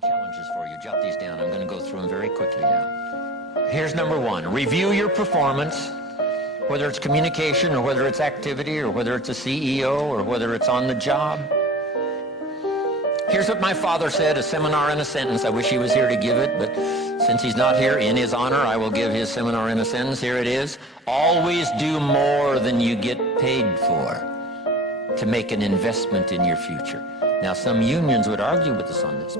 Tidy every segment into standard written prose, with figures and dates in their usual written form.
Challenges for you. Jot these down. I'm going to go through them very quickly now. Here's number one. Review your performance, whether it's communication or whether it's activity or whether it's a CEO or whether it's on the job. Here's what my father said, a seminar in a sentence. I wish he was here to give it, but since he's not here, in his honor, I will give his seminar in a sentence. Here it is. Always do more than you get paid for to make an investment in your future. Now, some unions would argue with us on this.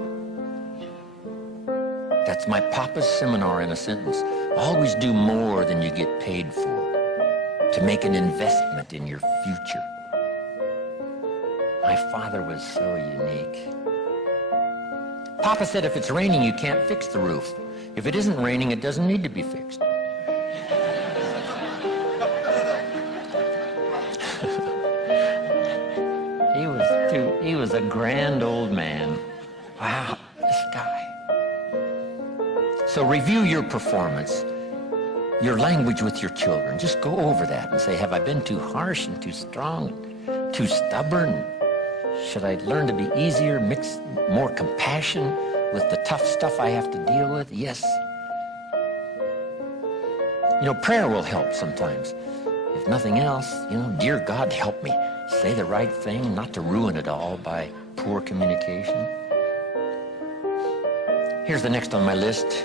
That's my papa's seminar in a sentence. Always do more than you get paid for to make an investment in your future. My father was so unique. Papa said if it's raining, you can't fix the roof. If it isn't raining, it doesn't need to be fixed. He was a grand old man. Wow, this guy. So review your performance, your language with your children. Just go over that and say, have I been too harsh and too strong, and too stubborn? Should I learn to be easier, mix more compassion with the tough stuff I have to deal with? Yes. You know, prayer will help sometimes. If nothing else, dear God, help me say the right thing, not to ruin it all by poor communication. Here's the next on my list.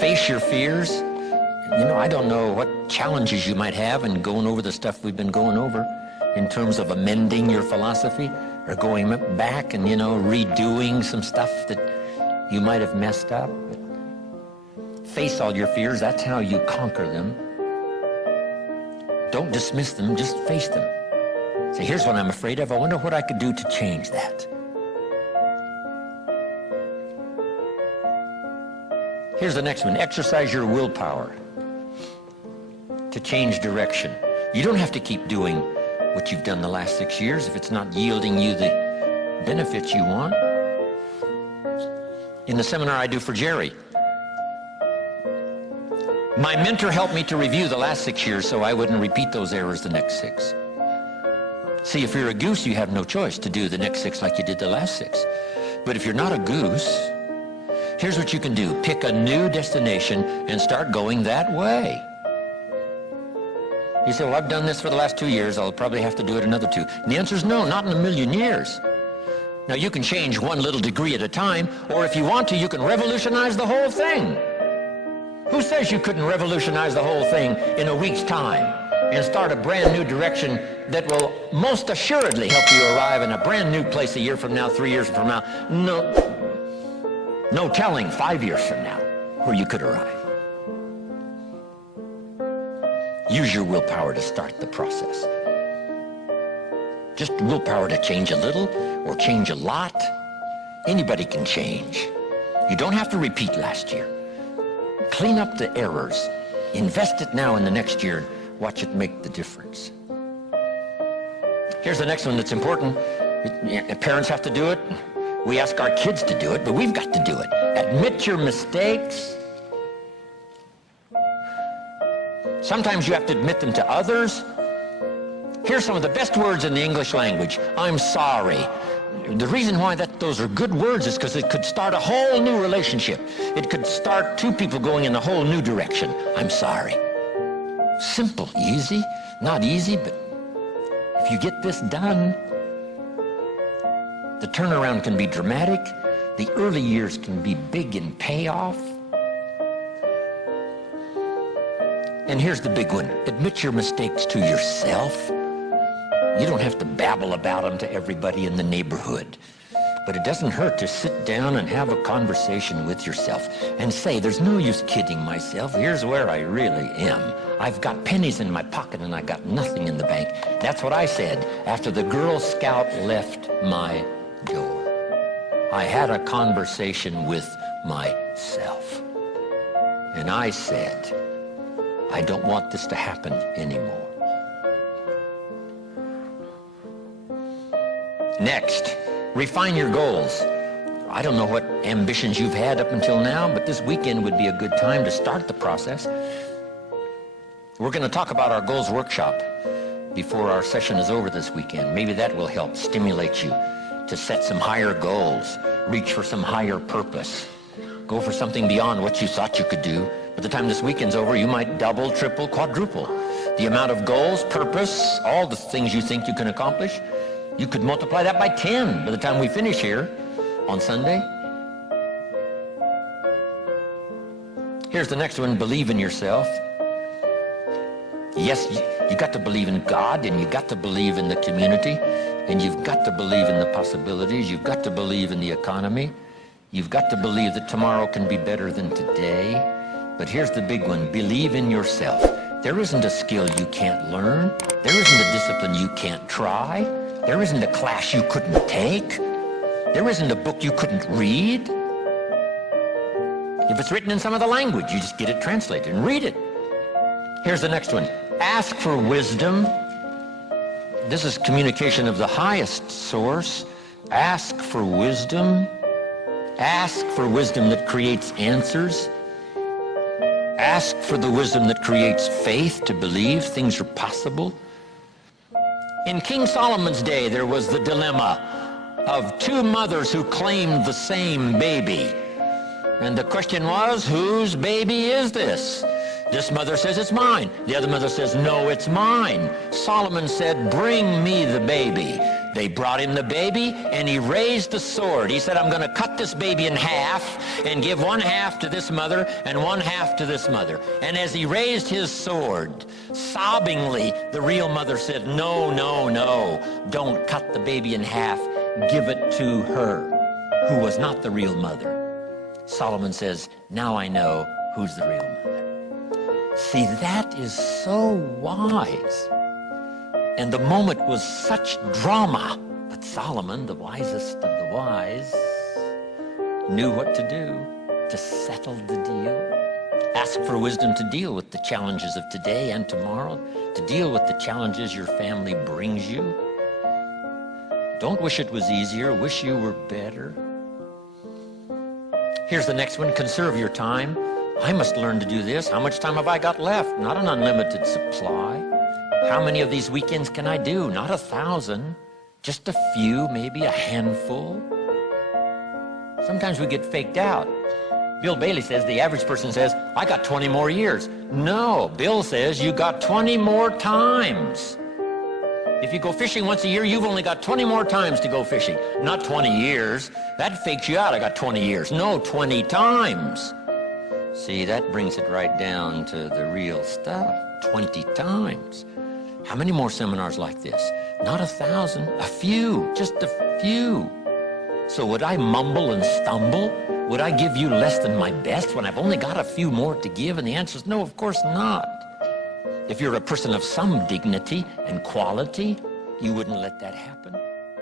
Face your fears. I don't know what challenges you might have in going over the stuff we've been going over in terms of amending your philosophy or going back and, redoing some stuff that you might have messed up. But face all your fears. That's how you conquer them. Don't dismiss them, just face them. Say, here's what I'm afraid of. I wonder what I could do to change that. Here's the next one. Exercise your willpower to change direction. You don't have to keep doing what you've done the last 6 years if it's not yielding you the benefits you want. In the seminar I do for Jerry, my mentor helped me to review the last 6 years so I wouldn't repeat those errors the next 6. See, if you're a goose, you have no choice to do the next 6 like you did the last 6. But if you're not a goose, here's what you can do. Pick a new destination and start going that way. You say, well, I've done this for the last 2 years. I'll probably have to do it another 2. And the answer is no, not in a million years. Now, you can change one little degree at a time, or if you want to, you can revolutionize the whole thing. Who says you couldn't revolutionize the whole thing in a week's time and start a brand new direction that will most assuredly help you arrive in a brand new place a year from now, 3 years from now? No telling 5 years from now where you could arrive. Use your willpower to start the process. Just willpower to change a little or change a lot. Anybody can change. You don't have to repeat last year. Clean up the errors. Invest it now in the next year. Watch it make the difference. Here's the next one that's important. Parents have to do it. We ask our kids to do it, but we've got to do it. Admit your mistakes. Sometimes you have to admit them to others. Here's some of the best words in the English language. I'm sorry. The reason why those are good words is because it could start a whole new relationship. It could start 2 people going in a whole new direction. I'm sorry. Simple, easy, not easy, but if you get this done, the turnaround can be dramatic. The early years can be big in payoff. And here's the big one. Admit your mistakes to yourself. You don't have to babble about them to everybody in the neighborhood. But it doesn't hurt to sit down and have a conversation with yourself and say, there's no use kidding myself. Here's where I really am. I've got pennies in my pocket and I got nothing in the bank. That's what I said after the Girl Scout left my door. I had a conversation with myself. And I said, I don't want this to happen anymore. Next, refine your goals. I don't know what ambitions you've had up until now, but this weekend would be a good time to start the process. We're going to talk about our goals workshop before our session is over this weekend. Maybe that will help stimulate you to set some higher goals Reach for some higher purpose. Go for something beyond what you thought you could do. By the time this weekend's over, you might double, triple, quadruple the amount of goals, purpose, all the things you think you can accomplish. You could multiply that by 10 by the time we finish here on Sunday. Here's the next one, believe in yourself. Yes, you got to believe in God, and you got to believe in the community, and you've got to believe in the possibilities. You've got to believe in the economy. You've got to believe that tomorrow can be better than today. But here's the big one, believe in yourself. There isn't a skill you can't learn. There isn't a discipline you can't try. There isn't a class you couldn't take. There isn't a book you couldn't read. If it's written in some other language, you just get it translated and read it. Here's the next one. Ask for wisdom. This is communication of the highest source. Ask for wisdom. Ask for wisdom that creates answers. Ask for the wisdom that creates faith to believe things are possible. In King Solomon's day, there was the dilemma of two mothers who claimed the same baby. And the question was, whose baby is this? This mother says, it's mine. The other mother says, no, it's mine. Solomon said, bring me the baby. They brought him the baby, and he raised the sword. He said, I'm going to cut this baby in half and give one half to this mother and one half to this mother. And as he raised his sword, sobbingly, the real mother said, no, no, no, don't cut the baby in half. Give it to her, who was not the real mother. Solomon says, now I know who's the real mother. See, that is so wise. And the moment was such drama. But Solomon, the wisest of the wise, knew what to do to settle the deal. Ask for wisdom to deal with the challenges of today and tomorrow, to deal with the challenges your family brings you. Don't wish it was easier. Wish you were better. Here's the next one. Conserve your time. I must learn to do this. How much time have I got left? Not an unlimited supply. How many of these weekends can I do? Not 1,000. Just a few, maybe a handful. Sometimes we get faked out. Bill Bailey says, the average person says, I got 20 more years. No, Bill says you got 20 more times. If you go fishing once a year, you've only got 20 more times to go fishing. Not 20 years. That fakes you out. I got 20 years. No, 20 times. See, that brings it right down to the real stuff. 20 times. How many more seminars like this? Not 1,000, a few, just a few. So would I mumble and stumble? Would I give you less than my best when I've only got a few more to give? And the answer is no, of course not. If you're a person of some dignity and quality, you wouldn't let that happen.